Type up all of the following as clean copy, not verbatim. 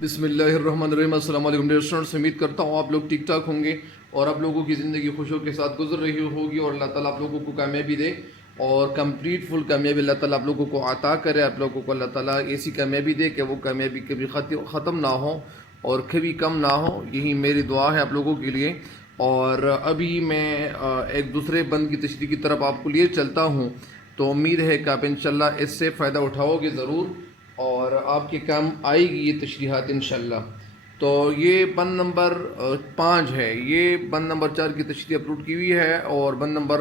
بسم اللہ الرحمن الرحیم۔ السلام علیکم ڈیئر اسٹوڈنٹس، امید کرتا ہوں آپ لوگ ٹھیک ٹھاک ہوں گے اور آپ لوگوں کی زندگی خوشیوں کے ساتھ گزر رہی ہوگی اور اللہ تعالیٰ آپ لوگوں کو کامیابی دے اور کمپلیٹ فل کامیابی اللہ تعالیٰ آپ لوگوں کو عطا کرے۔ آپ لوگوں کو اللہ تعالیٰ ایسی کامیابی دے کہ وہ کامیابی کبھی ختم نہ ہو اور کبھی کم نہ ہو، یہی میری دعا ہے آپ لوگوں کے لیے۔ اور ابھی میں ایک دوسرے بند کی تشریح کی طرف آپ کو لیے چلتا ہوں، تو امید ہے کہ آپ انشاءاللہ اس سے فائدہ اٹھاؤ گے ضرور اور آپ کے کام آئے گی یہ تشریحات انشاءاللہ۔ تو یہ بند نمبر 5 ہے، یہ بند نمبر 4 کی تشریح اپلوڈ کی ہوئی ہے اور بند نمبر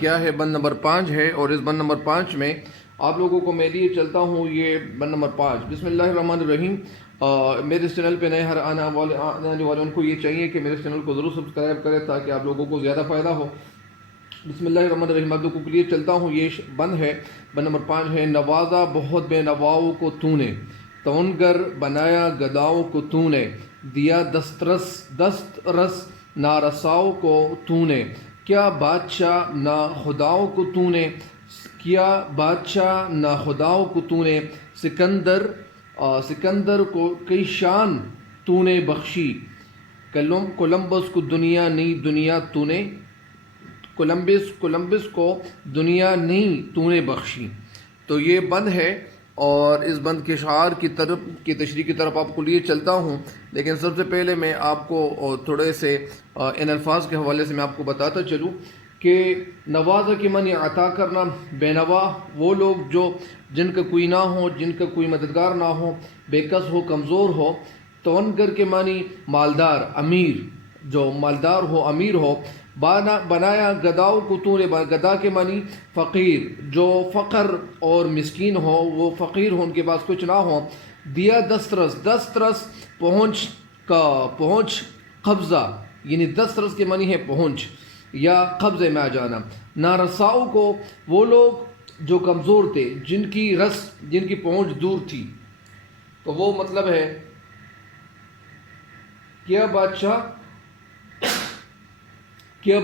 کیا ہے، بند نمبر 5 ہے۔ اور اس بند نمبر 5 میں آپ لوگوں کو میں لیے چلتا ہوں یہ بند نمبر 5۔ بسم اللہ الرحمن الرحیم۔ میرے اس چینل پہ نئے ہر آنے والوں کو یہ چاہیے کہ میرے اس چینل کو ضرور سبسکرائب کرے تاکہ آپ لوگوں کو زیادہ فائدہ ہو۔ بسم اللہ الرحمن الرحیم، آپ لوگوں کے لیے چلتا ہوں، یہ بند ہے، بند نمبر 5 ہے۔ نوازا بہت بے نواؤں کو تو نے، تونگر بنایا گداؤں کو تو نے، دیا دسترس نارساؤں کو تو نے، کیا بادشاہ نہ خداؤں کو تو نے، کیا بادشاہ نہ خداؤں کو تو نے، سکندر کو کئی شان تو نے بخشی، کولمبس کو دنیا نئی دنیا تو نے، کولمبس کو دنیا نہیں تو نے بخشی۔ تو یہ بند ہے اور اس بند کے اشعار کی تشریح کی طرف آپ کو لیے چلتا ہوں، لیکن سب سے پہلے میں آپ کو تھوڑے سے ان الفاظ کے حوالے سے میں آپ کو بتاتا چلوں کہ نوازا کے معنی عطا کرنا، بے نوا وہ لوگ جن کا کوئی نہ ہو، جن کا کوئی مددگار نہ ہو، بے کس ہو، کمزور ہو۔ تونگر کے معنی مالدار، امیر، جو مالدار ہو، امیر ہو۔ بنایا گداؤں کو تو نے، گدا کے معنی فقیر، جو فقر اور مسکین ہو، وہ فقیر ہو، ان کے پاس کچھ نہ ہو۔ دیا دسترس پہنچ قبضہ، یعنی دسترس کے معنی ہے پہنچ یا قبضے میں آ جانا۔ نارساؤں کو وہ لوگ جو کمزور تھے، جن کی پہنچ دور تھی، تو وہ مطلب ہے کیا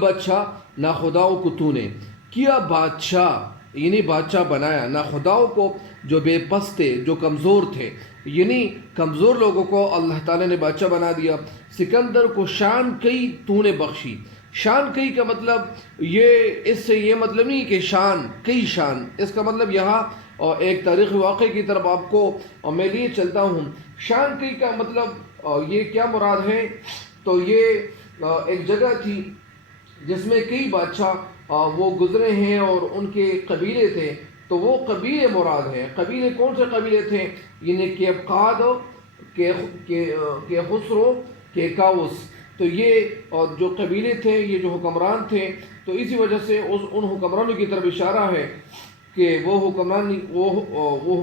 بادشاہ نہ خداؤں کو تو نے، کیا بادشاہ یعنی بادشاہ بنایا، نہ خداؤں کو جو بے بس تھے، جو کمزور تھے، یعنی کمزور لوگوں کو اللہ تعالیٰ نے بادشاہ بنا دیا۔ سکندر کو شان کئی تو نے بخشی۔ شان کئی کا مطلب اس سے یہ مطلب نہیں کہ کئی شان، اس کا مطلب یہاں ایک تاریخی واقعے کی طرف آپ کو میں لیے چلتا ہوں۔ شان کئی کا مطلب یہ کیا مراد ہے، تو یہ ایک جگہ تھی جس میں کئی بادشاہ وہ گزرے ہیں اور ان کے قبیلے تھے، تو وہ قبیلے مراد ہیں۔ قبیلے کون سے قبیلے تھے، یعنی کہ قاد، کہ خسرو، کہ کاؤس۔ تو یہ جو قبیلے تھے، یہ جو حکمران تھے، تو اسی وجہ سے ان حکمرانوں کی طرف اشارہ ہے کہ وہ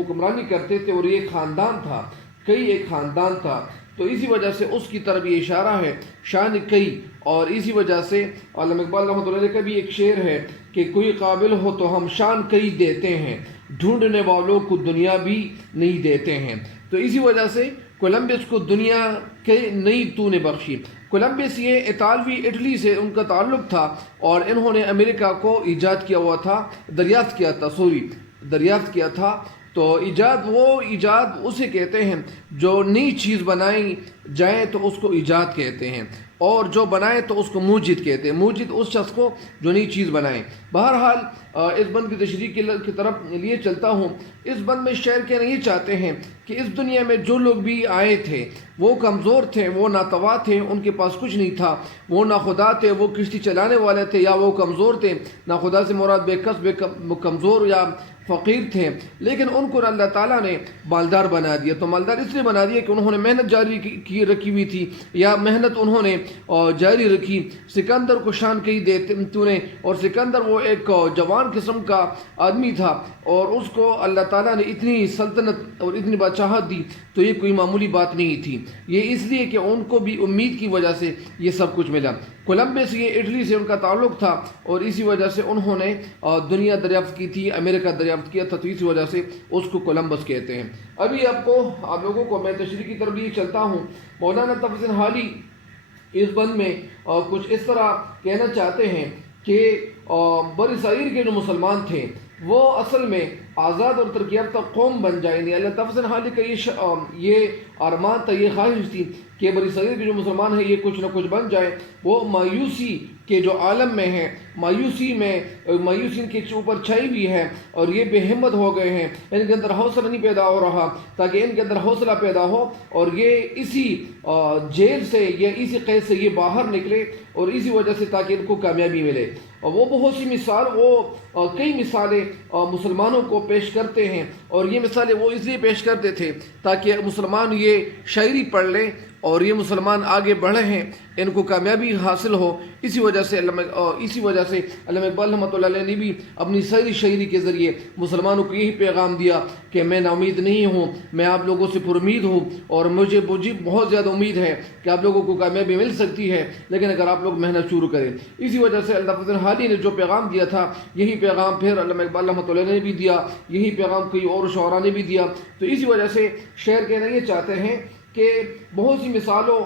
حکمرانی کرتے تھے اور یہ خاندان تھا، ایک خاندان تھا، تو اسی وجہ سے اس کی طرف یہ اشارہ ہے، شان کئی۔ اور اسی وجہ سے علامہ اقبال رحمۃ اللہ علیہ کا بھی ایک شعر ہے کہ کوئی قابل ہو تو ہم شان کئی دیتے ہیں، ڈھونڈنے والوں کو دنیا بھی نہیں دیتے ہیں۔ تو اسی وجہ سے کولمبس کو دنیا کے نئی تو نے بخشی۔ کولمبس یہ اٹلی سے ان کا تعلق تھا اور انہوں نے امریکہ کو دریافت کیا تھا۔ تو ایجاد اسے کہتے ہیں جو نئی چیز بنائی جائے تو اس کو ایجاد کہتے ہیں، اور جو بنائے تو اس کو موجد کہتے ہیں۔ موجد اس شخص کو جو نئی چیز بنائے۔ بہرحال اس بند کی تشریح کی طرف لیے چلتا ہوں۔ اس بند میں شاعر کہنا یہ چاہتے ہیں کہ اس دنیا میں جو لوگ بھی آئے تھے وہ کمزور تھے، وہ ناتوا تھے، ان کے پاس کچھ نہیں تھا، وہ نہ خدا تھے، وہ کشتی چلانے والے تھے، یا وہ کمزور تھے۔ نہ خدا سے مراد بے کس، کمزور یا فقیر تھے، لیکن ان کو اللہ تعالیٰ نے مالدار بنا دیا۔ تو مالدار اس لیے بنا دیا کہ انہوں نے محنت جاری رکھی ہوئی تھی، یا محنت انہوں نے جاری رکھی۔ سکندر کو شان کئی دیتے تو نے، اور سکندر وہ ایک جوان قسم کا آدمی تھا اور اس کو اللہ تعالیٰ نے اتنی سلطنت اور اتنی بادشاہت دی، تو یہ کوئی معمولی بات نہیں تھی، یہ اس لیے کہ ان کو بھی امید کی وجہ سے یہ سب کچھ ملا۔ کولمبس یہ اٹلی سے ان کا تعلق تھا اور اسی وجہ سے انہوں نے دنیا دریافت کی تھی، امریکہ دریافت کیا تھا، تو اسی وجہ سے اس کو کولمبس کہتے ہیں۔ ابھی آپ لوگوں کو میں تشریح کی طرف لیے چلتا ہوں۔ مولانا تقی حسین حالی اس بند میں کچھ اس طرح کہنا چاہتے ہیں کہ بر صغیر کے جو مسلمان تھے وہ اصل میں آزاد اور ترقی یافتہ قوم بن جائیں گے۔ اللہ تفضل حالی کا یہ ارمان تھا، یہ خواہش تھی کہ بری صغیر کے جو مسلمان ہیں یہ کچھ نہ کچھ بن جائے۔ وہ مایوسی کے جو عالم میں ہیں، مایوسی ان کے اوپر چھائی ہوئی ہے اور یہ بے ہمت ہو گئے ہیں، ان کے اندر حوصلہ نہیں پیدا ہو رہا، تاکہ ان کے اندر حوصلہ پیدا ہو اور یہ اسی جیل سے یا اسی قید سے یہ باہر نکلے اور اسی وجہ سے تاکہ ان کو کامیابی ملے۔ اور وہ بہت سی کئی مثالیں مسلمانوں کو پیش کرتے ہیں، اور یہ مثالیں وہ اس لیے پیش کرتے تھے تاکہ مسلمان یہ شاعری پڑھ لیں اور یہ مسلمان آگے بڑھے ہیں، ان کو کامیابی حاصل ہو۔ اسی وجہ سے علامہ اقبال رحمۃ اللہ علیہ نے بھی اپنی ساری شاعری کے ذریعے مسلمانوں کو یہی پیغام دیا کہ میں نا امید نہیں ہوں، میں آپ لوگوں سے پر امید ہوں، اور مجھے بہت زیادہ امید ہے کہ آپ لوگوں کو کامیابی مل سکتی ہے، لیکن اگر آپ لوگ محنت شروع کریں۔ اسی وجہ سے اللہ فضل حالی نے جو پیغام دیا تھا، یہی پیغام پھر علامہ اقبال رحمۃ اللہ نے بھی دیا، یہی پیغام کئی اور شعراء نے بھی دیا۔ تو اسی وجہ سے شعر کہنا یہ چاہتے ہیں کہ بہت سی مثالوں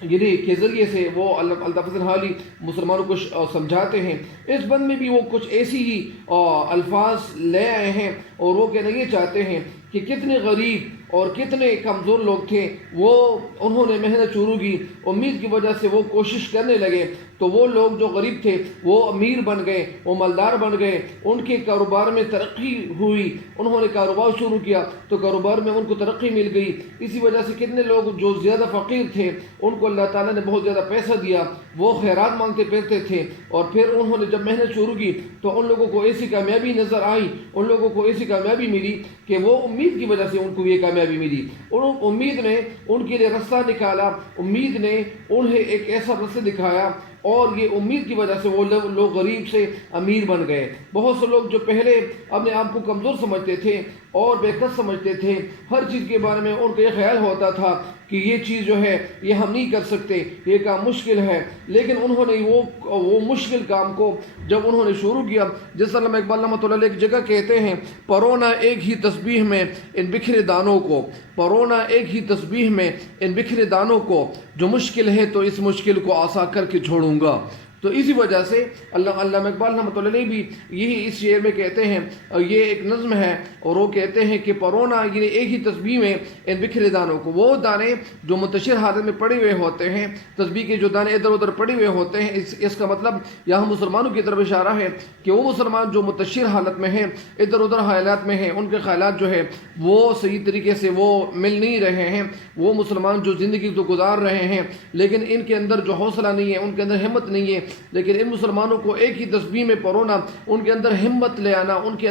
کے ذریعے سے وہ اللہ فضل حالی مسلمانوں کو سمجھاتے ہیں۔ اس بند میں بھی وہ کچھ ایسی ہی الفاظ لے آئے ہیں، اور وہ کہنا یہ چاہتے ہیں کہ کتنے غریب اور کتنے کمزور لوگ تھے، انہوں نے محنت شروع کی، امید کی وجہ سے وہ کوشش کرنے لگے، تو وہ لوگ جو غریب تھے وہ امیر بن گئے، وہ مالدار بن گئے، ان کے کاروبار میں ترقی ہوئی، انہوں نے کاروبار شروع کیا تو کاروبار میں ان کو ترقی مل گئی۔ اسی وجہ سے کتنے لوگ جو زیادہ فقیر تھے ان کو اللہ تعالیٰ نے بہت زیادہ پیسہ دیا، وہ خیرات مانگتے پھرتے تھے، اور پھر انہوں نے جب محنت شروع کی تو ان لوگوں کو ایسی کامیابی نظر آئی، ان لوگوں کو ایسی کامیابی ملی کہ وہ امید کی وجہ سے ان کو یہ کامیابی ملی، امید نے ان کے لیے راستہ نکالا، امید نے انہیں ایک ایسا راستہ دکھایا، اور یہ امید کی وجہ سے وہ لوگ غریب سے امیر بن گئے۔ بہت سے لوگ جو پہلے اپنے آپ کو کمزور سمجھتے تھے اور بے کس سمجھتے تھے، ہر چیز کے بارے میں ان کا یہ خیال ہوتا تھا کہ یہ چیز جو ہے یہ ہم نہیں کر سکتے، یہ کام مشکل ہے، لیکن انہوں نے وہ مشکل کام کو جب انہوں نے شروع کیا، جس طرح علامہ اقبال رحمۃ اللہ علیہ ایک جگہ کہتے ہیں، پرونا ایک ہی تسبیح میں ان بکھرے دانوں کو، پرونا ایک ہی تسبیح میں ان بکھرے دانوں کو، جو مشکل ہے تو اس مشکل کو آسان کر کے چھوڑوں گا۔ تو اسی وجہ سے علامہ اقبال رحمۃ اللہ علیہ بھی یہی اس شعر میں کہتے ہیں، یہ ایک نظم ہے، اور وہ کہتے ہیں کہ پرونا یعنی ایک ہی تسبیح میں ان بکھرے دانوں کو، وہ دانے جو منتشر حالت میں پڑے ہوئے ہوتے ہیں، تسبیح کے جو دانے ادھر ادھر پڑے ہوئے ہوتے ہیں، اس کا مطلب یہاں مسلمانوں کی طرف اشارہ ہے کہ وہ مسلمان جو منتشر حالت میں ہیں، ادھر ادھر حالات میں ہیں، ان کے خیالات جو ہے وہ صحیح طریقے سے وہ مل نہیں رہے ہیں، وہ مسلمان جو زندگی تو گزار رہے ہیں لیکن ان کے اندر جو حوصلہ نہیں ہے، ان کے اندر ہمت نہیں ہے، لیکن ان مسلمانوں کو ایک ہی تسبیح میں پرونا، ان کے اندر ہمت لے آنا، ان کے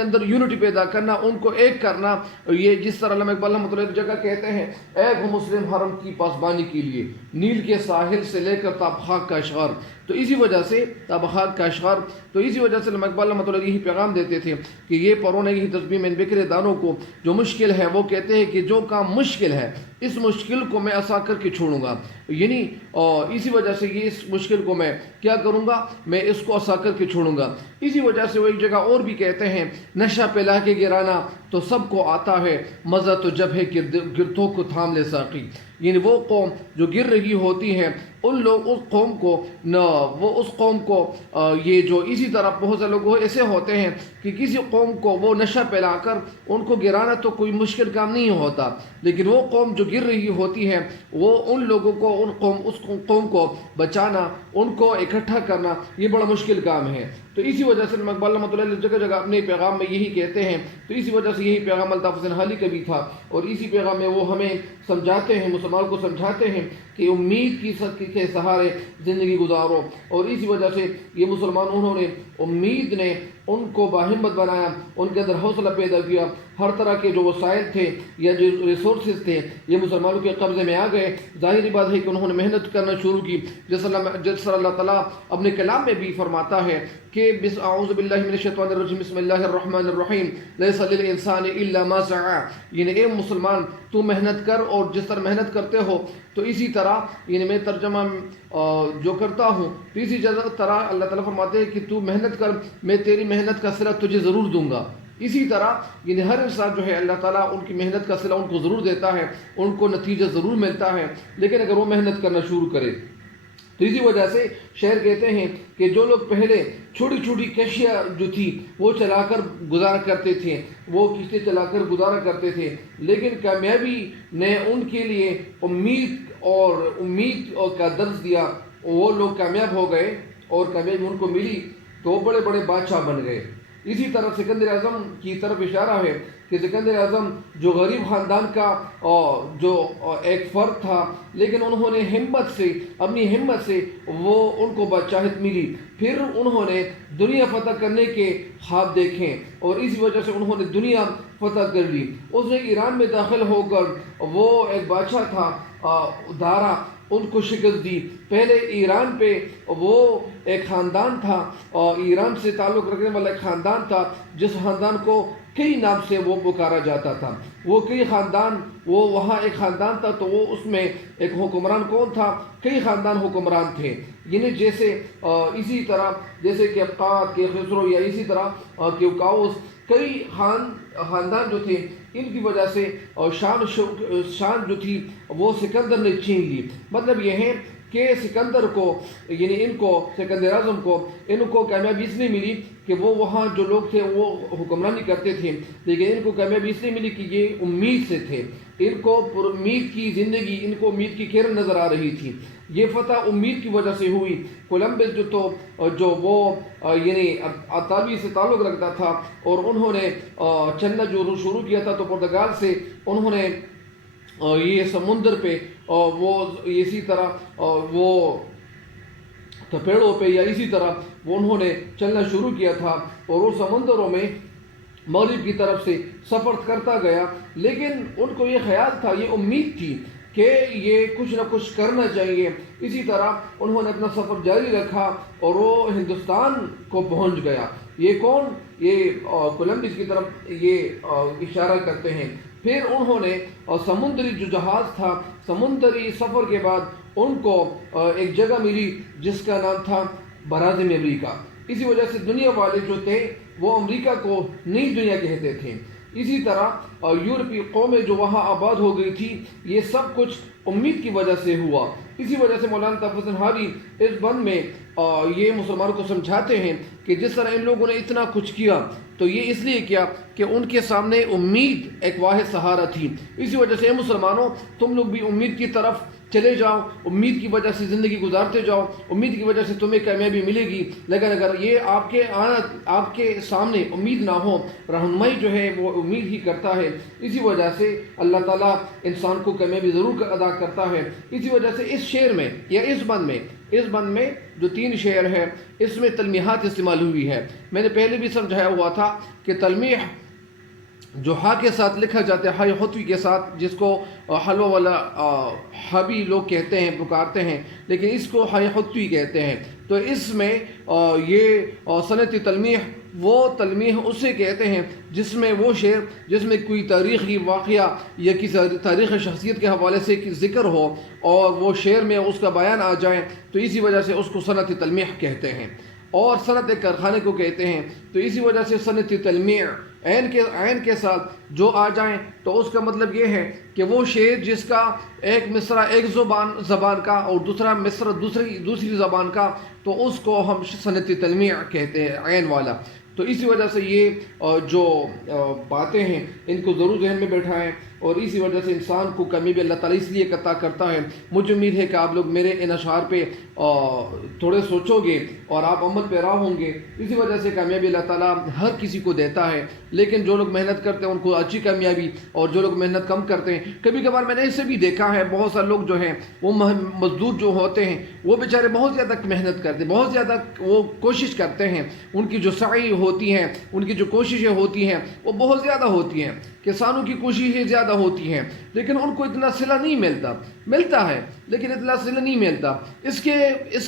اندر یونٹی پیدا کرنا، ان کو ایک کرنا، یہ جس طرح علامہ اقبال رحمۃ اللہ کی جگہ کہتے ہیں، ایک ہو مسلم حرم کی پاسبانی کے لیے، نیل کے ساحل سے لے کر تاب خاک کا اشغار۔ تو اسی وجہ سے تاب خاک کا اشغار، تو اسی وجہ سے علامہ اقبال رحمۃ اللہ یہی پیغام دیتے تھے کہ یہ پرونا یہی تسبیح میں ان بکھرے دانوں کو، جو مشکل ہے، وہ کہتے ہیں کہ جو کام مشکل ہے اس مشکل کو میں آسان کر کے چھوڑوں گا، یعنی اسی وجہ سے یہ اس مشکل کو میں کیا کروں گا، میں اس کو آسان کر کے چھوڑوں گا۔ اسی وجہ سے وہ ایک جگہ اور بھی کہتے ہیں، نشہ پلا کے گرانا تو سب کو آتا ہے، مزہ تو جب ہے کہ گرتوں کو تھام لے ساقی، یعنی وہ قوم جو گر رہی ہوتی ہے، اس قوم کو یہ جو اسی طرح بہت سے لوگ ایسے ہوتے ہیں کہ کسی قوم کو وہ نشہ پلا کر ان کو گرانا تو کوئی مشکل کام نہیں ہوتا، لیکن وہ قوم جو گر رہی ہوتی ہے، وہ ان لوگوں کو اس قوم کو بچانا، ان کو اکٹھا کرنا، یہ بڑا مشکل کام ہے۔ تو اسی وجہ سے علامہ اقبال رحمۃ اللہ جگہ جگہ اپنے پیغام میں یہی کہتے ہیں، تو اسی وجہ سے یہی پیغام الطاف حسین حالی کا بھی تھا، اور اسی پیغام میں وہ ہمیں سمجھاتے ہیں، مسلمان کو سمجھاتے ہیں کہ امید کے سہارے زندگی گزارو، اور اسی وجہ سے یہ مسلمان انہوں نے امید نے ان کو باہمت بنایا، ان کے اندر حوصلہ پیدا کیا، ہر طرح کے جو وسائل تھے یا جو ریسورسز تھے یہ مسلمانوں کے قبضے میں آ گئے۔ ظاہری بات ہے کہ انہوں نے محنت کرنا شروع کی، جس طرح اللہ تعالیٰ اپنے کلام میں بھی فرماتا ہے کہ اعوذ باللہ من الشیطان الرجیم بسم اللہ الرحمن الرحیم لیس للانسان الا ما سعى، یعنی اے مسلمان تو محنت کر، اور جس طرح محنت کرتے ہو تو اسی طرح، یعنی میں ترجمہ جو کرتا ہوں تو اسی طرح اللہ تعالیٰ فرماتے ہیں کہ تو محنت کر، میں تیری محنت کا صلہ تجھے ضرور دوں گا۔ اسی طرح یعنی ہر انسان جو ہے اللہ تعالیٰ ان کی محنت کا صلہ ان کو ضرور دیتا ہے، ان کو نتیجہ ضرور ملتا ہے، لیکن اگر وہ محنت کرنا شروع کرے تو اسی وجہ سے شاعر کہتے ہیں کہ جو لوگ پہلے چھوٹی چھوٹی کشیاں جو تھی وہ چلا کر گزارا کرتے تھے، وہ کشتی چلا کر گزارا کرتے تھے، لیکن کامیابی نے ان کے لیے امید کا درس دیا، وہ لوگ کامیاب ہو گئے اور کامیابی ان کو ملی تو وہ بڑے بڑے بادشاہ بن گئے۔ اسی طرح سکندر اعظم کی طرف اشارہ ہے کہ سکندر اعظم جو غریب خاندان کا جو ایک فرد تھا، لیکن انہوں نے اپنی ہمت سے وہ ان کو بادشاہت ملی، پھر انہوں نے دنیا فتح کرنے کے خواب دیکھے اور اسی وجہ سے انہوں نے دنیا فتح کر لی۔ اس نے ایران میں داخل ہو کر وہ ایک بادشاہ تھا دارا، ان کو شکست دی۔ پہلے ایران پہ وہ ایک خاندان تھا اور ایران سے تعلق رکھنے والا ایک خاندان تھا جس خاندان کو کئی نام سے وہ پکارا جاتا تھا، وہ وہاں ایک خاندان تھا تو وہ اس میں ایک حکمران کون تھا، کئی خاندان حکمران تھے، یعنی جیسے اسی طرح جیسے کہ ابقات کے خسرو یا اسی طرح کہ کاؤس، کئی خاندان جو تھے ان کی وجہ سے شان جو تھی وہ سکندر نے چھین لی۔ مطلب یہ ہے کہ سکندر کو یعنی سکندر اعظم کو کامیابی اس لیے ملی کہ وہ وہاں جو لوگ تھے وہ حکمرانی کرتے تھے، لیکن ان کو کامیابی اس لیے ملی کہ یہ امید سے تھے، ان کو پر امید کی زندگی، ان کو امید کی کرن نظر آ رہی تھی۔ یہ فتح امید کی وجہ سے ہوئی۔ کولمبس جو وہ یعنی اطالوی سے تعلق رکھتا تھا اور انہوں نے چلنا جو شروع کیا تھا تو پرتگال سے انہوں نے یہ سمندر پہ وہ اسی طرح وہ تپیڑوں پہ یا اسی طرح وہ انہوں نے چلنا شروع کیا تھا اور وہ سمندروں میں مغرب کی طرف سے سفر کرتا گیا، لیکن ان کو یہ خیال تھا، یہ امید تھی کہ یہ کچھ نہ کچھ کرنا چاہیے۔ اسی طرح انہوں نے اپنا سفر جاری رکھا اور وہ ہندوستان کو پہنچ گیا۔ یہ کون؟ یہ کولمبس کی طرف یہ اشارہ کرتے ہیں۔ پھر انہوں نے سمندری جو جہاز تھا، سمندری سفر کے بعد ان کو ایک جگہ ملی جس کا نام تھا براعظم امریکہ۔ اسی وجہ سے دنیا والے جو تھے وہ امریکہ کو نئی دنیا کہتے تھے۔ اسی طرح یورپی قومیں جو وہاں آباد ہو گئی تھی، یہ سب کچھ امید کی وجہ سے ہوا۔ اسی وجہ سے مولانا تحفظ حاوی اس بند میں یہ مسلمانوں کو سمجھاتے ہیں کہ جس طرح ان لوگوں نے اتنا کچھ کیا تو یہ اس لیے کیا کہ ان کے سامنے امید ایک واحد سہارا تھی۔ اسی وجہ سے اے مسلمانوں، تم لوگ بھی امید کی طرف چلے جاؤ، امید کی وجہ سے زندگی گزارتے جاؤ، امید کی وجہ سے تمہیں کامیابی ملے گی۔ لیکن اگر یہ آپ کے سامنے امید نہ ہو، رہنمائی جو ہے وہ امید ہی کرتا ہے، اسی وجہ سے اللہ تعالیٰ انسان کو کامیابی ضرور عطا کرتا ہے۔ اسی وجہ سے اس شعر میں یا اس بند میں جو 3 شعر ہے اس میں تلمیحات استعمال ہوئی ہے۔ میں نے پہلے بھی سمجھایا ہوا تھا کہ تلمیح جو ہا کے ساتھ لکھا جاتا ہے، ہائے خطوی کے ساتھ، جس کو حلوہ والا حبی لوگ کہتے ہیں، پکارتے ہیں، لیکن اس کو ہائے خطوی کہتے ہیں۔ تو اس میں یہ صنعتی تلمیح، وہ تلمیح اسے کہتے ہیں جس میں وہ شعر جس میں کوئی تاریخی واقعہ یا کسی تاریخی شخصیت کے حوالے سے ذکر ہو اور وہ شعر میں اس کا بیان آ جائے، تو اسی وجہ سے اس کو صنعتی تلمیح کہتے ہیں، اور صنعت کارخانے کو کہتے ہیں۔ تو اسی وجہ سے صنعتی تلمیح عین کے ساتھ جو آ جائیں تو اس کا مطلب یہ ہے کہ وہ شعر جس کا ایک مصرع ایک زبان کا اور دوسرا مصرع دوسری زبان کا، تو اس کو ہم صنعتی تلمیح کہتے ہیں، عین والا۔ تو اسی وجہ سے یہ جو باتیں ہیں ان کو ضرور ذہن میں بیٹھائیں، اور اسی وجہ سے انسان کو کامیابی اللہ تعالیٰ اس لیے عطا کرتا ہے۔ مجھے امید ہے کہ آپ لوگ میرے ان اشعار پہ تھوڑے سوچو گے اور آپ عمل پیرا ہوں گے۔ اسی وجہ سے کامیابی اللہ تعالیٰ ہر کسی کو دیتا ہے، لیکن جو لوگ محنت کرتے ہیں ان کو اچھی کامیابی، اور جو لوگ محنت کم کرتے ہیں، کبھی کبھار میں نے اسے بھی دیکھا ہے، بہت سارے لوگ جو ہیں وہ مزدور جو ہوتے ہیں وہ بیچارے بہت زیادہ محنت کرتے ہیں، بہت زیادہ وہ کوشش کرتے ہیں، ان کی جو سعی ہوتی ہیں، ان کی جو کوششیں ہوتی ہیں وہ بہت زیادہ ہوتی ہیں، کسانوں کی کوششیں زیادہ ہوتی ہیں، لیکن ان کو اتنا صلہ نہیں ملتا ہے، لیکن اتنا صلہ نہیں ملتا۔ اس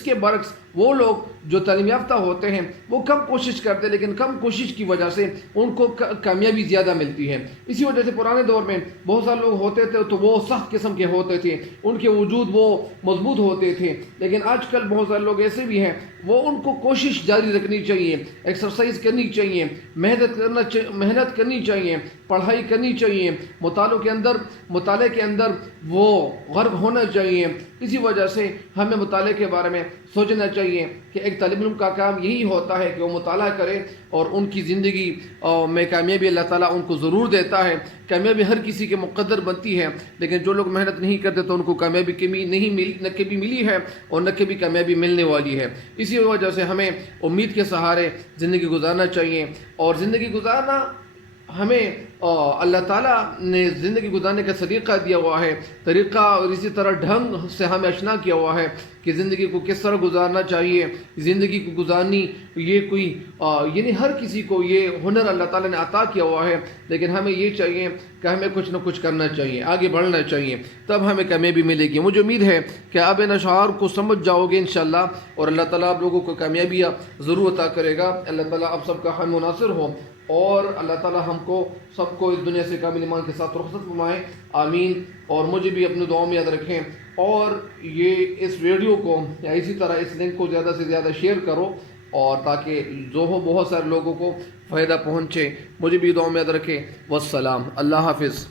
کے برعکس وہ لوگ جو تعلیم یافتہ ہوتے ہیں وہ کم کوشش کرتے، لیکن کم کوشش کی وجہ سے ان کو کامیابی زیادہ ملتی ہے۔ اسی وجہ سے پرانے دور میں بہت سارے لوگ ہوتے تھے تو وہ سخت قسم کے ہوتے تھے، ان کے وجود وہ مضبوط ہوتے تھے، لیکن آج کل بہت سارے لوگ ایسے بھی ہیں، وہ ان کو کوشش جاری رکھنی چاہیے، ایکسرسائز کرنی چاہیے، محنت کرنی چاہیے، پڑھائی کرنی چاہیے، مطالعے کے اندر وہ غرق ہونا چاہیے۔ اسی وجہ سے ہمیں مطالعے کے بارے میں سوچنا چاہیے کہ ایک طالب علم کا کام یہی ہوتا ہے کہ وہ مطالعہ کرے اور ان کی زندگی میں کامیابی اللہ تعالیٰ ان کو ضرور دیتا ہے۔ کامیابی ہر کسی کے مقدر بنتی ہے، لیکن جو لوگ محنت نہیں کرتے تو ان کو کامیابی نہ کبھی ملی ہے اور نہ کبھی کامیابی ملنے والی ہے۔ اسی وجہ سے ہمیں امید کے سہارے زندگی گزارنا چاہیے، اور زندگی گزارنا ہمیں اللہ تعالیٰ نے زندگی گزارنے کا طریقہ دیا ہوا ہے، طریقہ اور اسی طرح ڈھنگ سے ہمیں اشنا کیا ہوا ہے کہ زندگی کو کس طرح گزارنا چاہیے۔ زندگی کو گزارنی یہ کوئی یعنی ہر کسی کو یہ ہنر اللہ تعالیٰ نے عطا کیا ہوا ہے، لیکن ہمیں یہ چاہیے کہ ہمیں کچھ نہ کچھ کرنا چاہیے، آگے بڑھنا چاہیے، تب ہمیں کامیابی ملے گی۔ مجھے امید ہے کہ آپ ان اشعار کو سمجھ جاؤ گے انشاءاللہ، اور اللہ تعالیٰ آپ لوگوں کو کامیابیاں ضرور عطا کرے گا۔ اللہ تعالیٰ آپ سب کا حامی و ناصر ہو، اور اللہ تعالیٰ ہم کو سب کو اس دنیا سے کامل ایمان کے ساتھ رخصت فرمائے، آمین۔ اور مجھے بھی اپنے دعاؤں میں یاد رکھیں، اور یہ اس ویڈیو کو یا اسی طرح اس لنک کو زیادہ سے زیادہ شیئر کرو، اور تاکہ جو ہو بہت سارے لوگوں کو فائدہ پہنچے۔ مجھے بھی دعاؤں میں یاد رکھیں۔ والسلام، اللہ حافظ۔